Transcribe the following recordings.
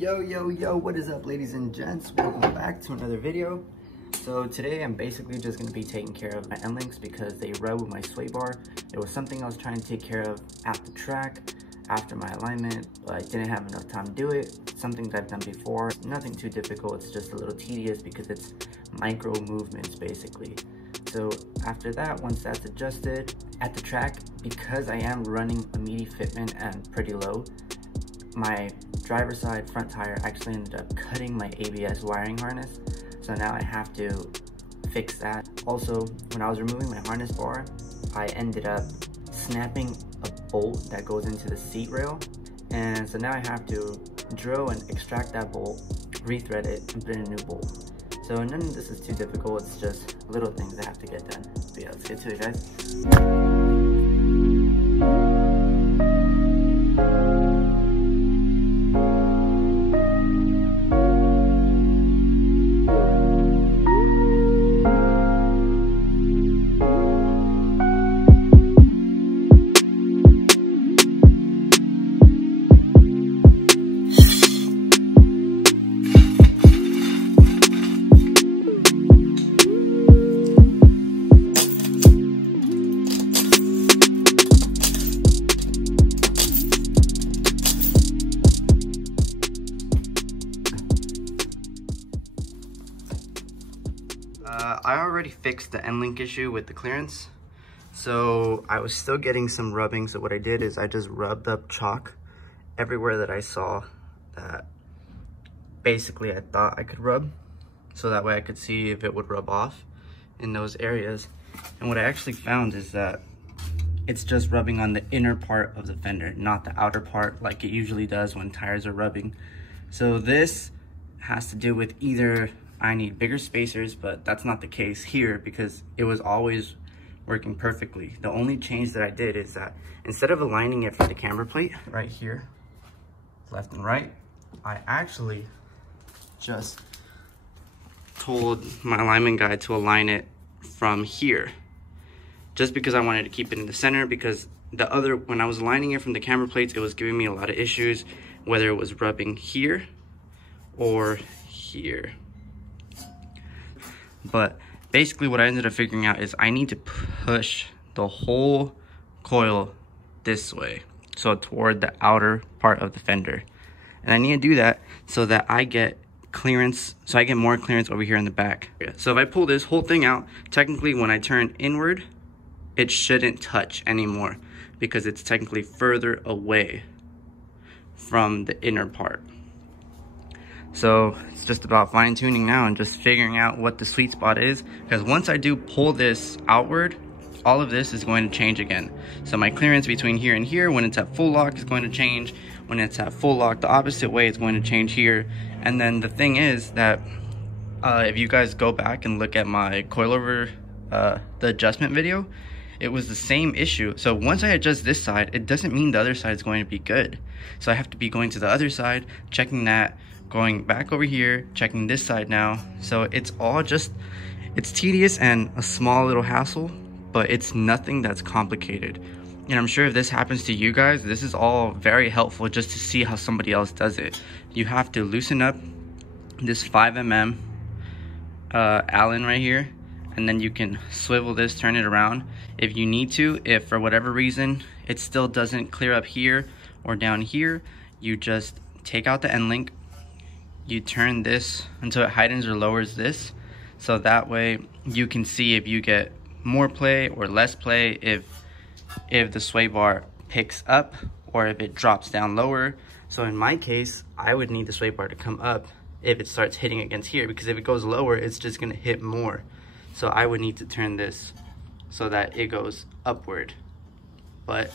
Yo, what is up, ladies and gents? Welcome back to another video. So today I'm basically just going to be taking care of my Endlinks because they rub with my sway bar. It was something I was trying to take care of at the track after my alignment, but I didn't have enough time to do it. Something that I've done before, nothing too difficult, it's just a little tedious because it's micro movements basically. So after that, once that's adjusted at the track, because I am running a meaty fitment and pretty low, my driver's side front tire actually ended up cutting my ABS wiring harness. So now I have to fix that. Also, when I was removing my harness bar, I ended up snapping a bolt that goes into the seat rail. And so now I have to drill and extract that bolt, rethread it, and put in a new bolt. So none of this is too difficult, it's just little things that have to get done. But yeah, let's get to it, guys. I already fixed the Endlink issue with the clearance, so I was still getting some rubbing. So what I did is I just rubbed up chalk everywhere that I saw that basically I thought I could rub, so that way I could see if it would rub off in those areas. And what I actually found is that it's just rubbing on the inner part of the fender, not the outer part like it usually does when tires are rubbing. So this has to do with either I need bigger spacers, but that's not the case here because it was always working perfectly. The only change that I did is that instead of aligning it from the camber plate right here, left and right, I actually just told my alignment guy to align it from here, just because I wanted to keep it in the center, because when I was aligning it from the camber plates, it was giving me a lot of issues, whether it was rubbing here or here. But basically what I ended up figuring out is I need to push the whole coil this way, so toward the outer part of the fender. And I need to do that so that I get clearance, so I get more clearance over here in the back. So if I pull this whole thing out, technically when I turn inward, it shouldn't touch anymore because it's technically further away from the inner part. So it's just about fine tuning now and just figuring out what the sweet spot is, because once I do pull this outward, all of this is going to change again. So my clearance between here and here, when it's at full lock, is going to change. When it's at full lock the opposite way, it's going to change here. And then the thing is that if you guys go back and look at my coilover, the adjustment video, it was the same issue. So once I adjust this side, it doesn't mean the other side is going to be good. So I have to be going to the other side, checking that, going back over here, checking this side now. So it's all just, it's tedious and a small little hassle, but it's nothing that's complicated. And I'm sure if this happens to you guys, this is all very helpful just to see how somebody else does it. You have to loosen up this 5mm Allen right here, and then you can swivel this, turn it around if you need to. If for whatever reason it still doesn't clear up here or down here, you just take out the Endlink, you turn this until it heightens or lowers this, so that way you can see if you get more play or less play, if the sway bar picks up or if it drops down lower. So in my case, I would need the sway bar to come up if it starts hitting against here, because if it goes lower, it's just going to hit more. So I would need to turn this so that it goes upward. But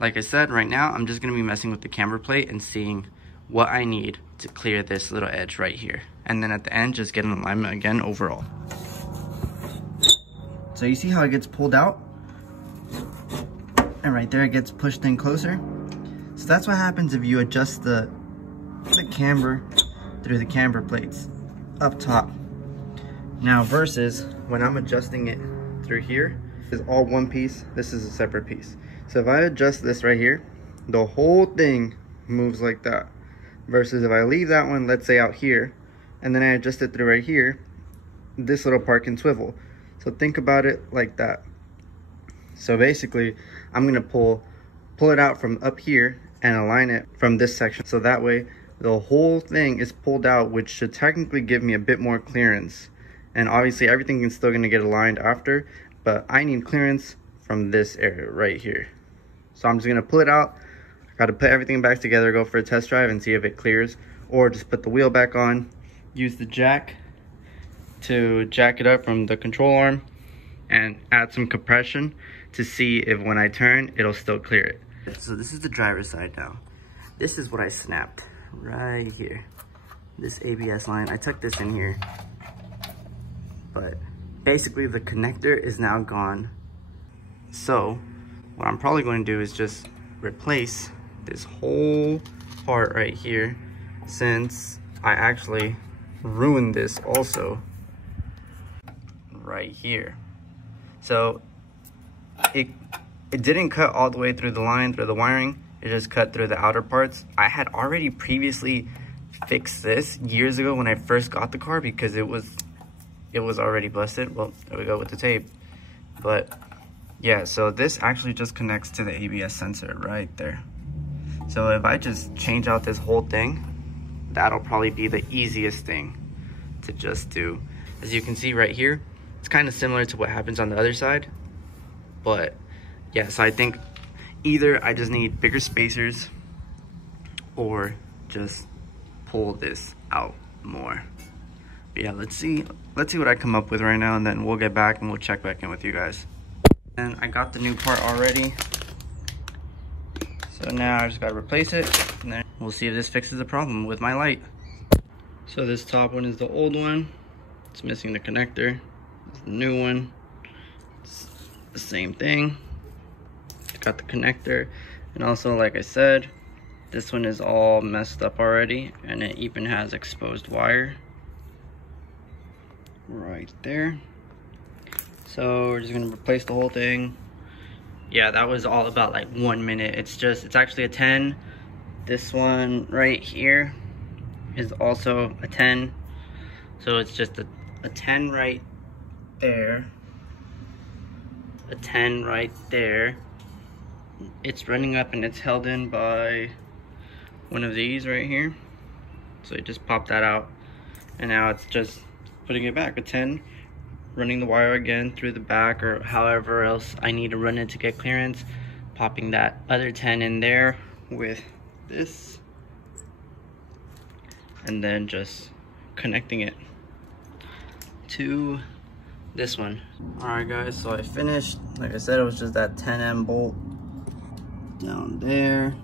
like I said, right now I'm just going to be messing with the camber plate and seeing what I need to clear this little edge right here, and then at the end just get an alignment again overall. So you see how it gets pulled out, and right there it gets pushed in closer. So that's what happens if you adjust the camber through the camber plates up top. Now versus when I'm adjusting it through here, is all one piece, this is a separate piece. So if I adjust this right here, the whole thing moves like that. versus if I leave that one, let's say out here, and then I adjust it through right here, this little part can swivel. So think about it like that. So basically, I'm gonna pull it out from up here and align it from this section. So that way, the whole thing is pulled out, which should technically give me a bit more clearance. And obviously everything is still gonna get aligned after, but I need clearance from this area right here. So I'm just gonna pull it out. I gotta put everything back together, go for a test drive and see if it clears, or just put the wheel back on, use the jack to jack it up from the control arm and add some compression to see if when I turn, it'll still clear it. So this is the driver's side now. This is what I snapped right here. This ABS line, I tucked this in here, but basically the connector is now gone. So what I'm probably going to do is just replace this whole part right here, since I actually ruined this also right here. So it didn't cut all the way through the line, through the wiring. It just cut through the outer parts. I had already previously fixed this years ago when I first got the car, because it was already busted. Well, there we go with the tape. But yeah, so this actually just connects to the ABS sensor right there. So if I just change out this whole thing, that'll probably be the easiest thing to just do. As you can see right here, it's kind of similar to what happens on the other side. But yeah, so I think either I just need bigger spacers or just pull this out more. But yeah, let's see what I come up with right now, and then we'll get back and we'll check back in with you guys. And I got the new part already. So now I just gotta replace it, and then we'll see if this fixes the problem with my light. So this top one is the old one. It's missing the connector. It's the new one. It's the same thing. Got the connector, and also, like I said, this one is all messed up already, and it even has exposed wire right there. So we're just gonna replace the whole thing. Yeah, that was all about like 1 minute. It's actually a 10. This one right here is also a 10. So it's just a 10 right there, a 10 right there. It's running up and it's held in by one of these right here. So it just popped that out, and now it's just putting it back, a 10, running the wire again through the back, or however else I need to run it to get clearance, popping that other 10 in there with this, and then just connecting it to this one. Alright guys, so I finished. Like I said, it was just that 10M bolt down there,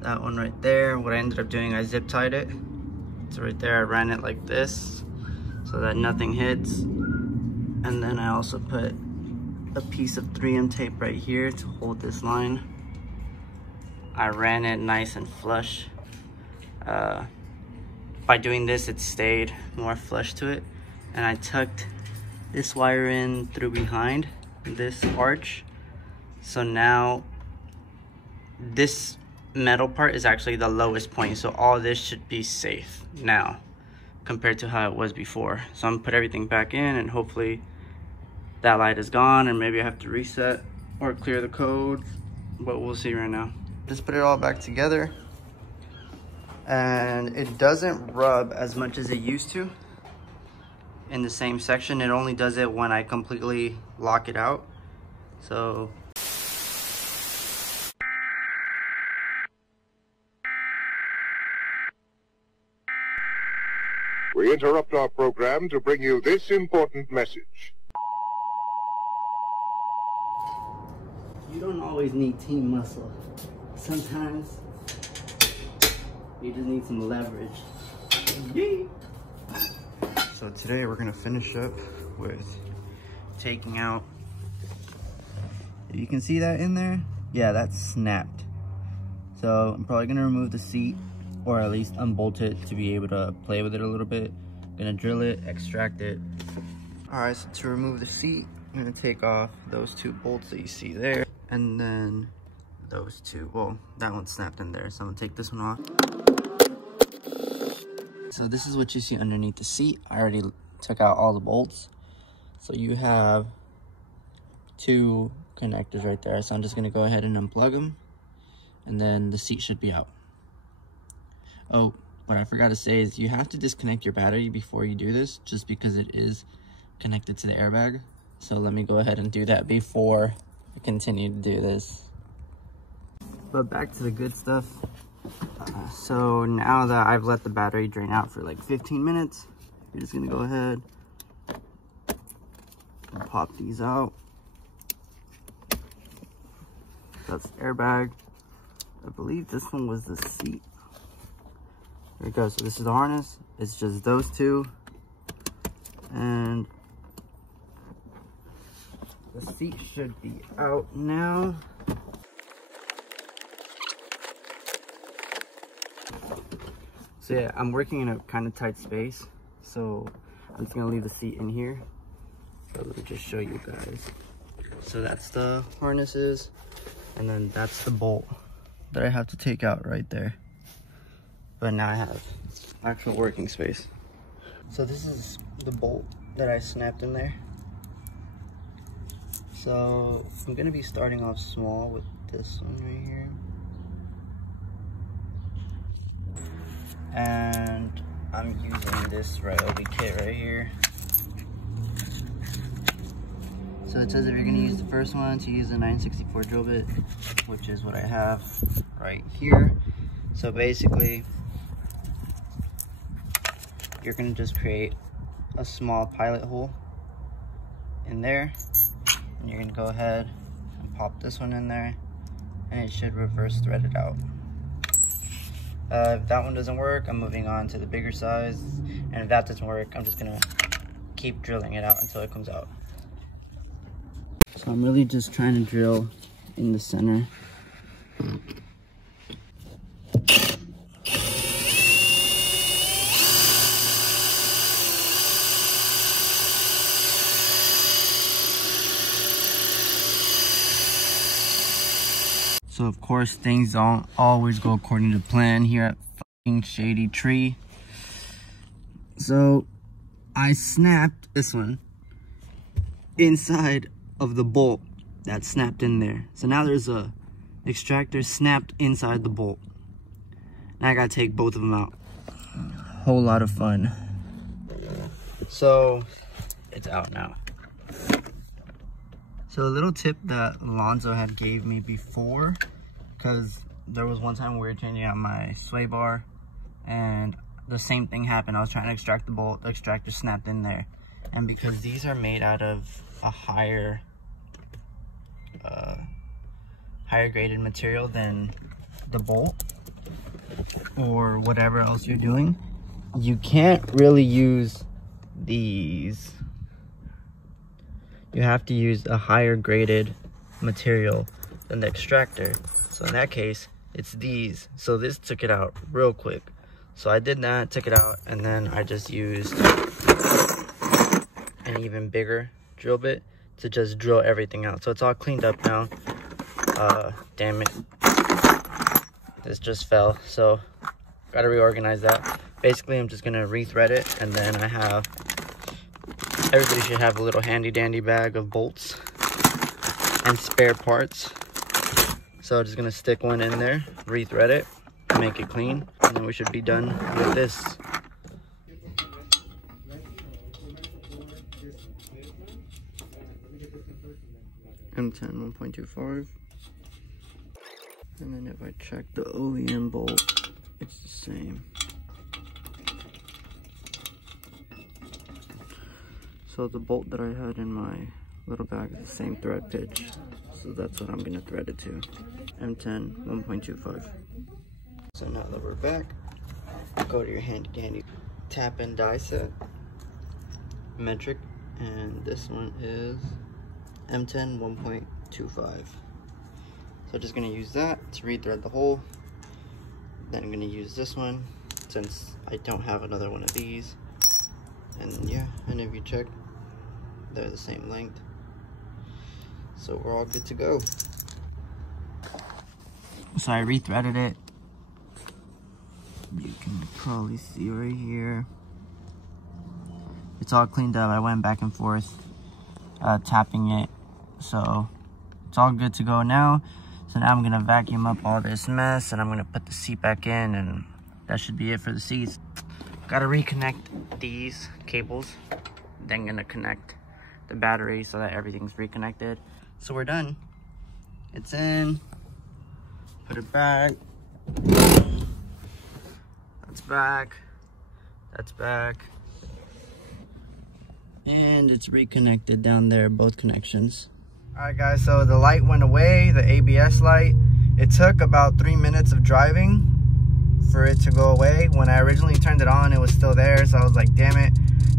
that one right there. What I ended up doing, I zip tied it. So right there I ran it like this so that nothing hits, and then I also put a piece of 3M tape right here to hold this line. I ran it nice and flush. By doing this, it stayed more flush to it, and I tucked this wire in through behind this arch. So now this metal part is actually the lowest point, so all this should be safe now compared to how it was before. So I'm gonna put everything back in, and hopefully that light is gone, and maybe I have to reset or clear the code, but we'll see right now. Just put it all back together, and it doesn't rub as much as it used to in the same section. It only does it when I completely lock it out. So we interrupt our program to bring you this important message. you don't always need team muscle. Sometimes you just need some leverage. Yee. So today we're gonna finish up with taking out, you can see that in there? Yeah, that's snapped. So I'm probably gonna remove the seat, or at least unbolt it to be able to play with it a little bit. Gonna drill it, extract it. All right, so to remove the seat, I'm gonna take off those two bolts that you see there. And then those two. Well, that one's snapped in there, so I'm gonna take this one off. So this is what you see underneath the seat. I already took out all the bolts. So you have 2 connectors right there. So I'm just gonna go ahead and unplug them, and then the seat should be out. Oh, what I forgot to say is you have to disconnect your battery before you do this, just because it is connected to the airbag. So let me go ahead and do that before I continue to do this. But back to the good stuff. So now that I've let the battery drain out for like 15 minutes, you're just gonna go ahead and pop these out. That's the airbag. I believe this one was the seat. There it goes. So this is the harness. It's just those two. And the seat should be out now. So yeah, I'm working in a kind of tight space, so I'm just gonna leave the seat in here. So let me just show you guys. So that's the harnesses, and then that's the bolt that I have to take out right there. But now I have actual working space. So this is the bolt that I snapped in there. So I'm gonna be starting off small with this one right here. And I'm using this Ryobi kit right here. So it says if you're gonna use the first one to use a 964 drill bit, which is what I have right here. So basically, you're gonna just create a small pilot hole in there, and you're gonna go ahead and pop this one in there, and it should reverse thread it out. If that one doesn't work, I'm moving on to the bigger size, and if that doesn't work, I'm just gonna keep drilling it out until it comes out. So I'm really just trying to drill in the center. So of course things don't always go according to plan here at fucking Shady Tree. So I snapped this one inside of the bolt that snapped in there. So now there's a extractor snapped inside the bolt. Now I gotta take both of them out. Whole lot of fun. So it's out now. So a little tip that Alonzo had gave me before, because there was one time we were changing out my sway bar and the same thing happened. I was trying to extract the bolt, the extractor snapped in there. And because these are made out of a higher graded material than the bolt or whatever else you're doing, you can't really use these. You have to use a higher graded material than the extractor. So in that case, it's these. So this took it out real quick. So I did that, took it out, and then I just used an even bigger drill bit to just drill everything out. So it's all cleaned up now. Damn it. This just fell, so gotta reorganize that. Basically, I'm just gonna rethread it, and then everybody should have a little handy dandy bag of bolts and spare parts. So I'm just gonna stick one in there, rethread it, make it clean, and then we should be done with this. M10 1.25. And then if I check the OEM bolt, it's the same. So the bolt that I had in my little bag is the same thread pitch. So that's what I'm gonna thread it to. M10 1.25. So now that we're back, go to your handy dandy tap and die set, metric, and this one is M10 1.25. So I'm just gonna use that to rethread the hole. Then I'm gonna use this one since I don't have another one of these. And yeah, and if you check, they're the same length. So we're all good to go. So I rethreaded it. You can probably see right here. It's all cleaned up. I went back and forth tapping it. So it's all good to go now. So now I'm gonna vacuum up all this mess and I'm gonna put the seat back in, and that should be it for the seats. Gotta reconnect these cables. Then gonna connect the battery so that everything's reconnected. So we're done. It's in. Put it back. That's back. That's back. And it's reconnected down there, both connections. Alright guys, so the light went away, the ABS light. It took about 3 minutes of driving for it to go away. When I originally turned it on, it was still there, so I was like, damn it.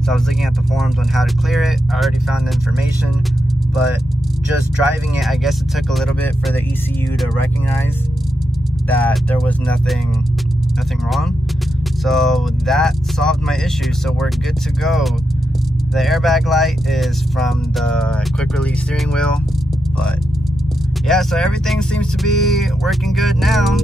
So I was looking at the forums on how to clear it. I already found the information, but just driving it, I guess it took a little bit for the ECU to recognize that there was nothing wrong. So that solved my issue, so we're good to go. The airbag light is from the quick release steering wheel, but yeah, so everything seems to be working good now.